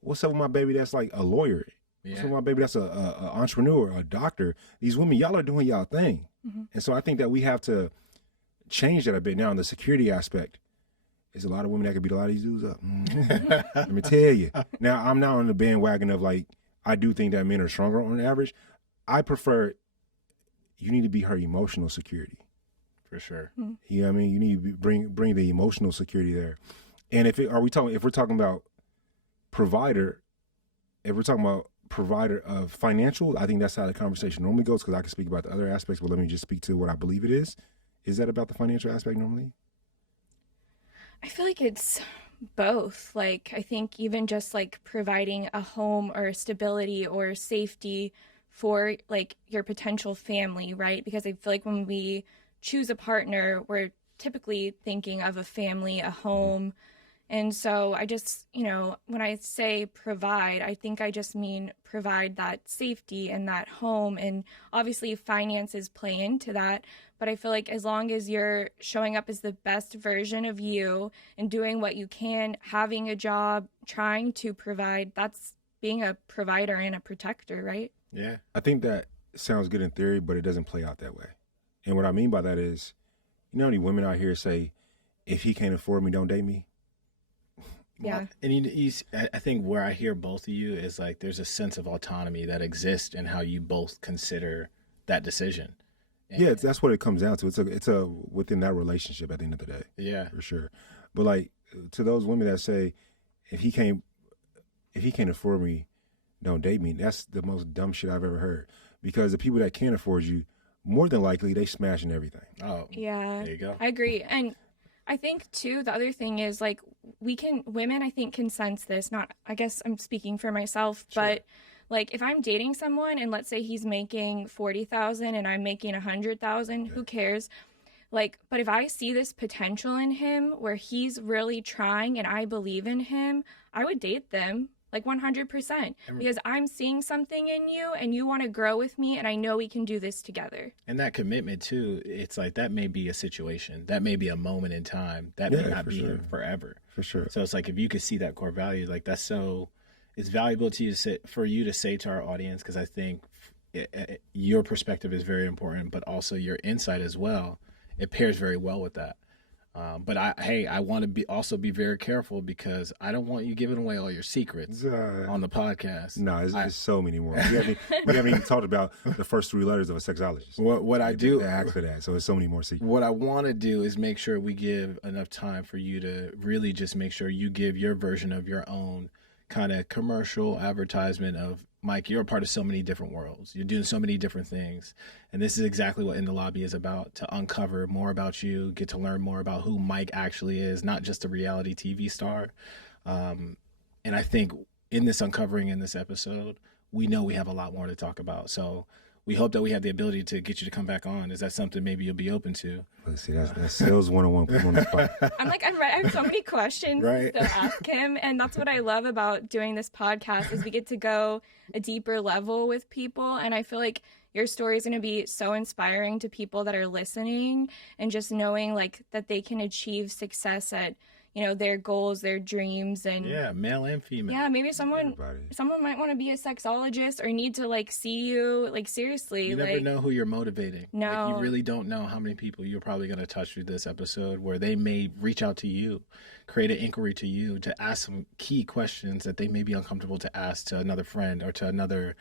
what's up with my baby that's like a lawyer? Yeah. What's up with my baby that's a entrepreneur, a doctor? These women, y'all are doing y'all thing. Mm-hmm. And so I think that we have to change that a bit now in the security aspect. There's a lot of women that could beat a lot of these dudes up. Mm-hmm. Let me tell you. Now, I'm not on the bandwagon of like, I do think that men are stronger on average. I prefer, you need to be her emotional security. For sure. Mm-hmm. You know what I mean? You need to bring the emotional security there. And if we're talking about provider, if we're talking about provider of financial, I think that's how the conversation normally goes, because I can speak about the other aspects, but let me just speak to what I believe it is. Is that about the financial aspect normally? I feel like it's both. Like, I think even just like providing a home or stability or safety for like your potential family, right? Because I feel like when we choose a partner, we're typically thinking of a family, a home. Mm-hmm. And so I just, when I say provide, I think I just mean provide that safety and that home. And obviously finances play into that. But I feel like as long as you're showing up as the best version of you and doing what you can, having a job, trying to provide, that's being a provider and a protector, right? Yeah. I think that sounds good in theory, but it doesn't play out that way. And what I mean by that is, you know how many women out here say, if he can't afford me, don't date me? Yeah. And I think where I hear both of you is like there's a sense of autonomy that exists in how you both consider that decision. Yeah, that's what it comes down to. It's a within that relationship at the end of the day. Yeah, for sure. But like to those women that say, if he can't afford me, don't date me. That's the most dumb shit I've ever heard. Because the people that can't afford you, more than likely they smashing everything. Oh, yeah. There you go. I agree. And I think too, the other thing is like women I think can sense this. Not, I guess I'm speaking for myself, sure. But like if I'm dating someone and let's say he's making 40,000 and I'm making 100,000, who cares? Like, but if I see this potential in him where he's really trying and I believe in him, I would date them. Like 100%, because I'm seeing something in you and you want to grow with me and I know we can do this together. And that commitment too, it's like that may be a situation, that may be a moment in time, that may not be forever. For sure. So it's like if you could see that core value, like that's so, it's valuable to you for you to say to our audience, because I think your perspective is very important, but also your insight as well. It pairs very well with that. But I want to also be very careful because I don't want you giving away all your secrets on the podcast. No, there's so many more. We haven't even talked about the first 3 letters of a sexologist. What I do ask for that, so there's so many more secrets. What I want to do is make sure we give enough time for you to really just make sure you give your version of your own kind of commercial advertisement of, Mike, you're a part of so many different worlds. You're doing so many different things. And this is exactly what In the Lobby is about, to uncover more about you, get to learn more about who Mike actually is, not just a reality TV star. And I think in this uncovering in this episode, we know we have a lot more to talk about. So we hope that we have the ability to get you to come back on. Is that something maybe you'll be open to? Let's see, that's sales 101. Put on the spot. I'm ready. I have so many questions to ask him. And that's what I love about doing this podcast is we get to go a deeper level with people. And I feel like your story is going to be so inspiring to people that are listening and just knowing like that they can achieve success at, you know, their goals, their dreams, and male and female. Yeah, maybe someone might want to be a sexologist or need to like see you. Like seriously, you never know who you're motivating. No, like, you really don't know how many people you're probably going to touch through this episode, where they may reach out to you, create an inquiry to you to ask some key questions that they may be uncomfortable to ask to another friend or to another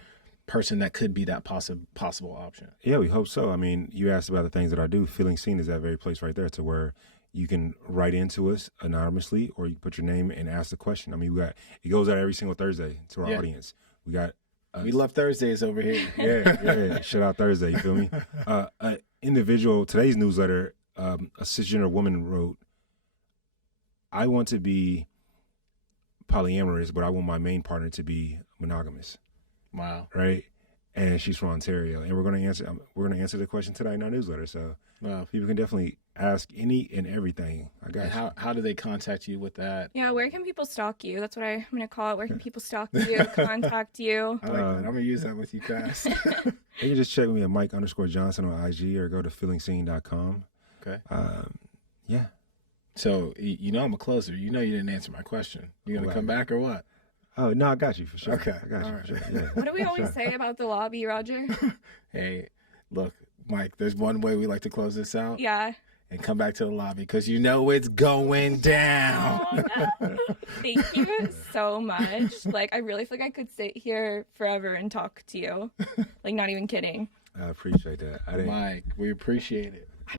person that could be that possible option. Yeah, we hope so. I mean, you asked about the things that I do. Feeling Seen is that very place right there to where you can write into us anonymously, or you put your name and ask the question. I mean, it goes out every single Thursday to our audience. We love Thursdays over here. Yeah. Shout out Thursday. You feel me? Individual, today's newsletter, a cisgender woman wrote, I want to be polyamorous, but I want my main partner to be monogamous. Wow. Right? And she's from Ontario, and we're going to answer the question today in our newsletter. So people can definitely ask any and everything. I got you. How do they contact you with that? Yeah, where can people stalk you? That's what I'm going to call it. Where can people stalk you, contact you? I like that. I'm going to use that with you guys. You can just check me at Mike_Johnson on IG or go to feelingseen.com. Okay. Yeah. So, you know I'm a closer. You know you didn't answer my question. You going to come back or what? Oh, no, I got you for sure. Okay. I got you for sure. Yeah. What do we always say about the lobby, Roger? Hey, look, Mike, there's one way we like to close this out. Yeah. And come back to the lobby because you know it's going down. Oh, no. Thank you so much. Like, I really feel like I could sit here forever and talk to you. Like, not even kidding. I appreciate that. Mike, we appreciate it.